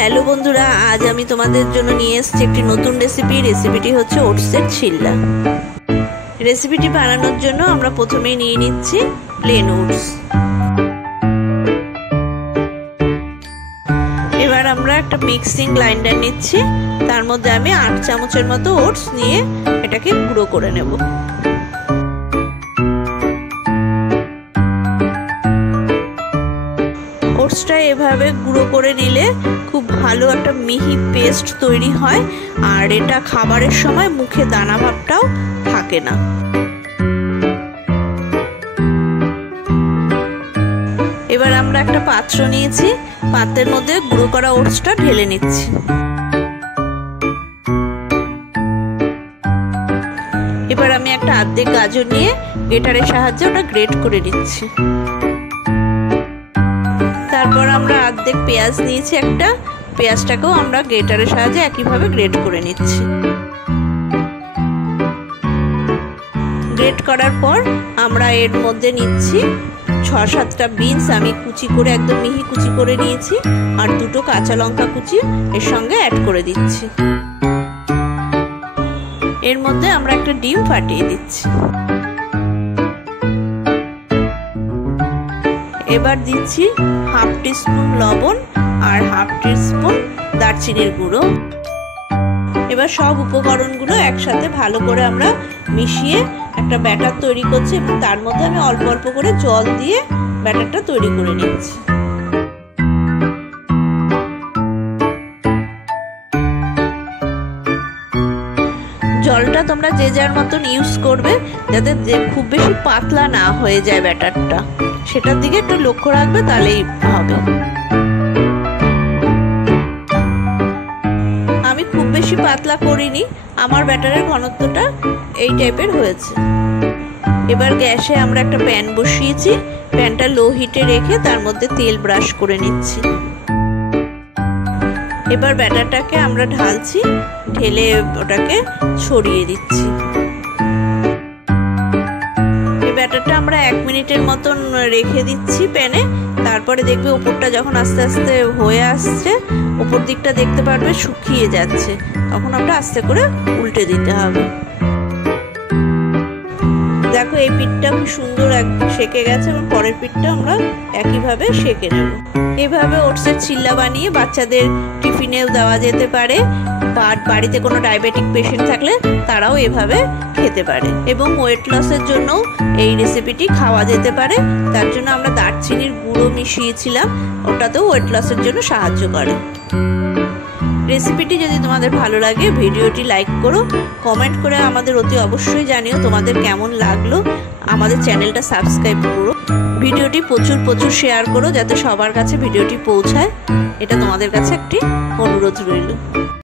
Hello বন্ধুরা, আজ আমি তোমাদের জন্য নিয়ে এসেছি একটি নতুন রেসিপি। রেসিপিটি হচ্ছে ওটসের চিল্লা। রেসিপিটি বানানোর জন্য আমরা প্রথমেই নিয়ে নিচ্ছি প্লেন ওটস। এবার আমরা একটা মিক্সিং গ্রাইন্ডার নিচ্ছি, তার মধ্যে আমি 8 চামচের মতো ওটস নিয়ে এটাকে গুঁড়ো করে নেব। ওটসটা এভাবে গুঁড়ো করে নিলে খুব ভালো একটা মিহি পেস্ট তৈরি হয়, আর এটা খাবারের সময় মুখে দানা ভাবটাও থাকে না। এবার আমরা একটা পাত্র নিয়েছি, পাত্রের মধ্যে গুঁড়ো করা ওটসটা ঢেলে নিচ্ছি। এবার আমি একটা অর্ধেক গাজর নিয়ে গ্রেটারের সাহায্যে ওটা গ্রেট করে নিচ্ছি। তারপর আমরা অর্ধেক পেঁয়াজ নিয়েছি, একটা পেঁয়াজটাকেও আমরা গ্রেটারের সাহায্যে একইভাবে গ্রেট করে নিচ্ছি। গ্রেট করার পর আমরা এর মধ্যে নিচ্ছি 6-7টা বিনস, আমি কুচি করে একদম মিহি কুচি করে নিয়েছি, আর 2টো কাঁচা লঙ্কা কুচি এর সঙ্গে অ্যাড করে দিচ্ছি। এর মধ্যে আমরা একটা ডিম ফাটিয়ে দিচ্ছি। এবার দিচ্ছি 1/2 টিস্পুন লবণ আর 1/2 টিস্পুন দারচিনির গুঁড়ো। এবার সব উপকরণগুলো একসাথে ভালো করে আমরা মিশিয়ে একটা ব্যাটার তৈরি করছি, এবং তার মধ্যে আমি অল্প অল্প করে জল দিয়ে ব্যাটারটা তৈরি করে নিচ্ছি। জলটা তোমরা যে যার মতন ইউজ করবে, যাতে খুব বেশি পাতলা না হয়ে যায় ব্যাটারটা, সেটার দিকে একটু লক্ষ্য রাখবে, তাহলেই হবে। আমি খুব বেশি পাতলা করিনি, আমার ব্যাটারের ঘনত্বটা এই টাইপের হয়েছে। এবার গ্যাসে আমরা একটা প্যান বসিয়েছি, প্যানটা লো হিটে রেখে তার মধ্যে তেল ব্রাশ করে নিচ্ছি। এবার ব্যাটারটাকে আমরা ঢালছি, ঢেলে ওটাকে ছড়িয়ে দিচ্ছি। এই ব্যাটারটা আমরা 1 মিনিটের মতন রেখে দিচ্ছি প্যানে। তারপরে দেখবে উপরটা যখন আস্তে আস্তে হয়ে আসছে, উপর দিকটা দেখতে পারবে শুকিয়ে যাচ্ছে, তখন আমরা আস্তে করে উল্টে দিতে হবে। দেখো এই পিঠটা খুব সুন্দর সেকে গেছে, এবং পরের পিঠটা আমরা একইভাবে সেকে নেব। এভাবে ওটসের চিল্লা বানিয়ে বাচ্চাদের টিফিনেও দেওয়া যেতে পারে, বা বাড়িতে কোনো ডায়াবেটিক পেশেন্ট থাকলে তারাও এভাবে খেতে পারে, এবং ওয়েট লসের জন্য এই রেসিপিটি খাওয়া যেতে পারে। তার জন্য আমরা দারচিনির গুঁড়ো মিশিয়েছিলাম, ওটাতেও ওয়েট লসের জন্য সাহায্য করে। রেসিপিটি যদি তোমাদের ভালো লাগে, ভিডিওটি লাইক করো, কমেন্ট করে আমাদের অতি অবশ্যই জানিও তোমাদের কেমন লাগলো। আমাদের চ্যানেলটা সাবস্ক্রাইব করো, ভিডিওটি প্রচুর শেয়ার করো, যাতে সবার কাছে ভিডিওটি পৌঁছায়। এটা তোমাদের কাছে একটি অনুরোধ রইল।